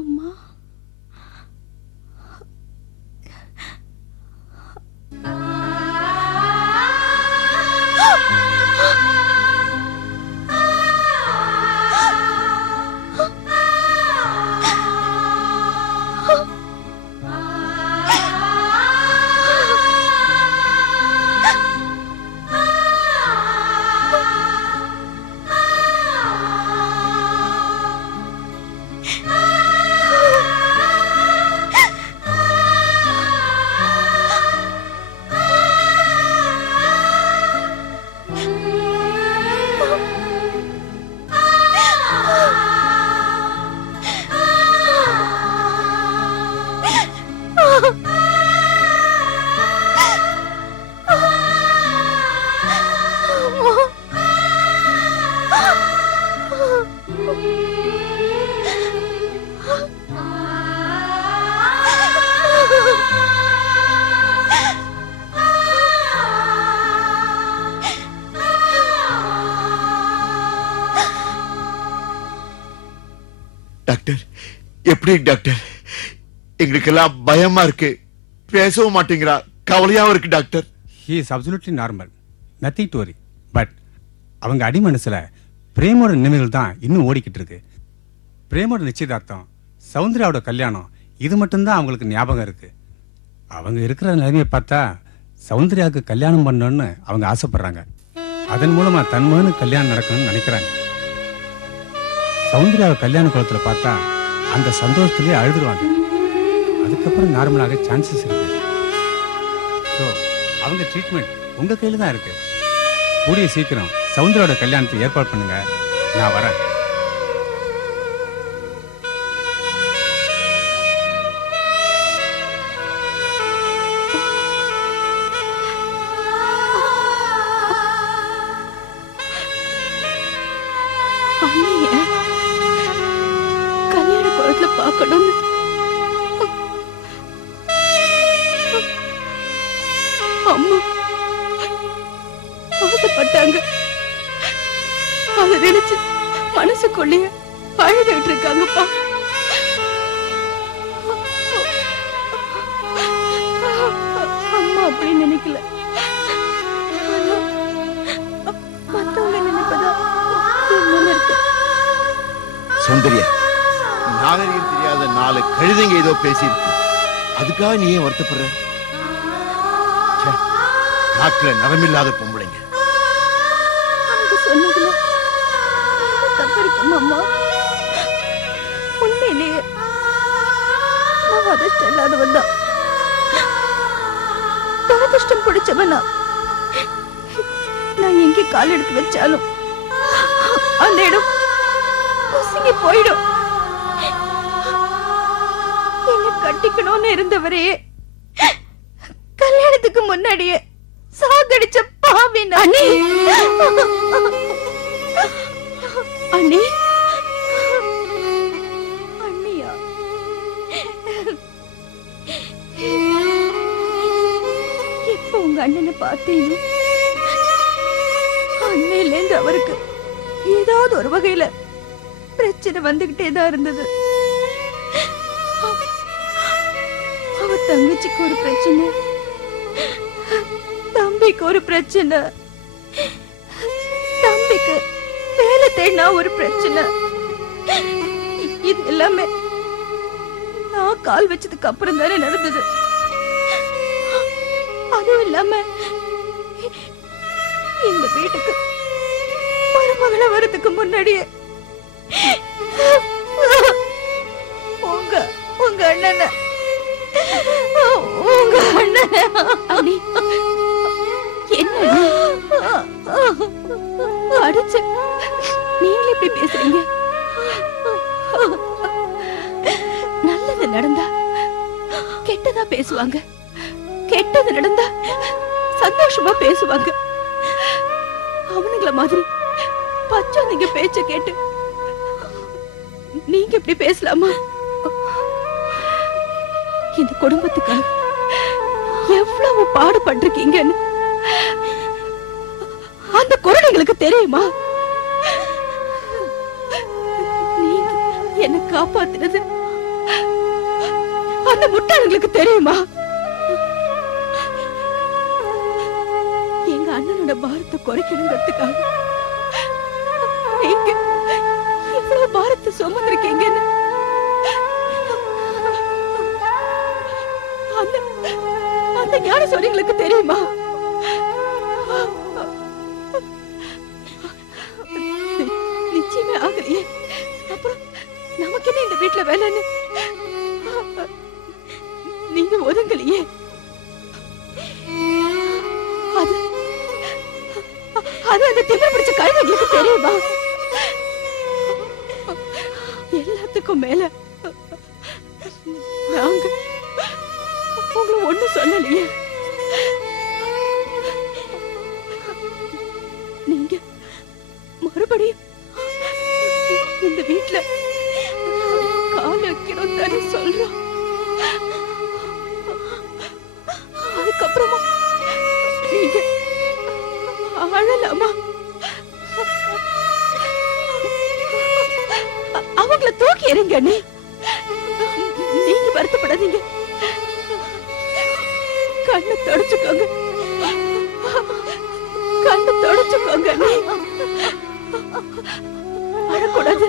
அம்மா டாக்டர், எப்படி டாக்டர்? எங்களுக்கெல்லாம் பயமா இருக்கு. பேசவும் மாட்டேங்கிறா, கவலையாவும் இருக்கு doctor. He is absolutely normal, nothing to worry. But அவங்க அடி மனசுல பிரேமோட நினைவுகள் தான் இன்னும் ஓடிக்கிட்டு இருக்கு. பிரேமோட நிச்சயதார்த்தம், சௌந்தர்யாவோட கல்யாணம், இது மட்டும்தான் அவங்களுக்கு ஞாபகம் இருக்கு. அவங்க இருக்கிற நிலைமையை பார்த்தா சௌந்தர்யாவுக்கு கல்யாணம் பண்ணணும்னு அவங்க ஆசைப்படுறாங்க. அதன் மூலமா தன் மகனுக்கு கல்யாணம் நடக்கணும்னு நினைக்கிறாங்க. சௌந்தர்யாவை கல்யாண குளத்துல பார்த்தா அந்த சந்தோஷத்திலேயே அழுதுருவாங்க. அதுக்கப்புறம் நார்மலாக சான்சஸ் இருக்கு. ஸோ அவங்க ட்ரீட்மெண்ட் உங்க கையில தான் இருக்கு. கூடிய சீக்கிரம் சௌந்தர்யாவோட கல்யாணத்தை ஏற்பாடு பண்ணுங்க, நான் வரேன். கல்யாண குளத்துல பார்க்கணும்னு அம்மா ஆசைப்பட்டாங்க. அதை நினைச்சு மனசுக்குள்ளேயே அழுதுட்டு இருக்காங்கப்பா. அம்மா அப்படி நினைக்கல, மத்தவங்க நினைப்பதா இருக்கு. சௌந்தர்யா, நாகரிகம் தெரியாத 4 கழுதைங்க ஏதோ பேசியிருக்கு. அதுக்காக நீ ஏன் வருத்தப்படுற? நாட்டுல நரமில்லாத பொம்பளைங்க. சொன்னதுல தப்பு இருக்கும் அம்மா. உண்மையிலேயே நான் அதிர்ஷ்டம் இல்லாதவன் தான், துரதிர்ஷ்டம் பிடிச்சவனா. நான் எங்கே கால் எடுத்து வச்சாலும் அந்த இடம் பசங்க போயிடும். என்ன கட்டிக்கணும்னு இருந்தவரையே கல்யாணத்துக்கு முன்னாடியே சாகடிச்ச பாவி நானே. அண்ணி, அண்ணியா? எப்ப உங்க அண்ணனை பார்த்தீங்க, அண்ணில இருந்து அவருக்கு ஏதாவது ஒரு வகையில பிரச்சனை வந்துகிட்டே தான் இருந்தது. அவ தங்கச்சிக்கு ஒரு பிரச்சனை, தம்பிக்கு ஒரு பிரச்சனை, தம்பிக்கு வேலை தேடினா ஒரு பிரச்சனை. இது எல்லாமே நான் கால் வச்சதுக்கு அப்புறம் தானே நடந்தது. அதுவும் இல்லாம இந்த வீட்டுக்கு மருமகள வரதுக்கு முன்னாடியே உங்க அண்ணனை என்ன அடிச்சு நீங்களே இப்படி பேசுறீங்க? நல்லது நடந்தா கெட்டதா பேசுவாங்க, கெட்டது நடந்தா சந்தோஷமா பேசுவாங்க. அவனுங்கள மாதிரி பச்சைங்க பேச்ச கேட்டு நீங்க இப்படி பேசலாமா? இந்த குடும்பத்துக்காக எவ்வளவு பாடுபட்டிருக்கீங்கன்னு அந்த குழந்தைங்களுக்கு தெரியுமா? நீங்க என்ன காப்பாத்துறது அந்த முட்டாளுங்களுக்கு தெரியுமா? எங்க அண்ணனோட பாரத்தை குறைக்கணுங்கிறதுக்காக நீங்க இவ்வளவு பாரத்தை சுமந்திருக்கீங்கன்னு அந்த அந்த ஞான சோழிங்களுக்கு தெரியுமா? நிச்சயமே ஆகலையே. அப்புறம் நமக்கு என்ன இந்த வீட்டுல வேலைன்னு நீங்க ஒதுங்கலையே. அது அது அந்த திமிர் பிடிச்ச கழுதைகளுக்கு தெரியுமா? எல்லாத்துக்கும் மேல நாங்க உங்களை ஒண்ணு சொல்லலையே. நீங்க மறுபடியும் இந்த வீட்டுல கால் வைக்கணும் தானே சொல்றோம். அதுக்கப்புறமா நீங்க அழலாமா? அவங்கள தூக்கி எறிங்க. நீங்க வருத்தப்படாதீங்க. கண்ணை தொடச்சுக்கோங்க, கண்ணை தொடச்சுக்கோங்க. அழக்கூடாது.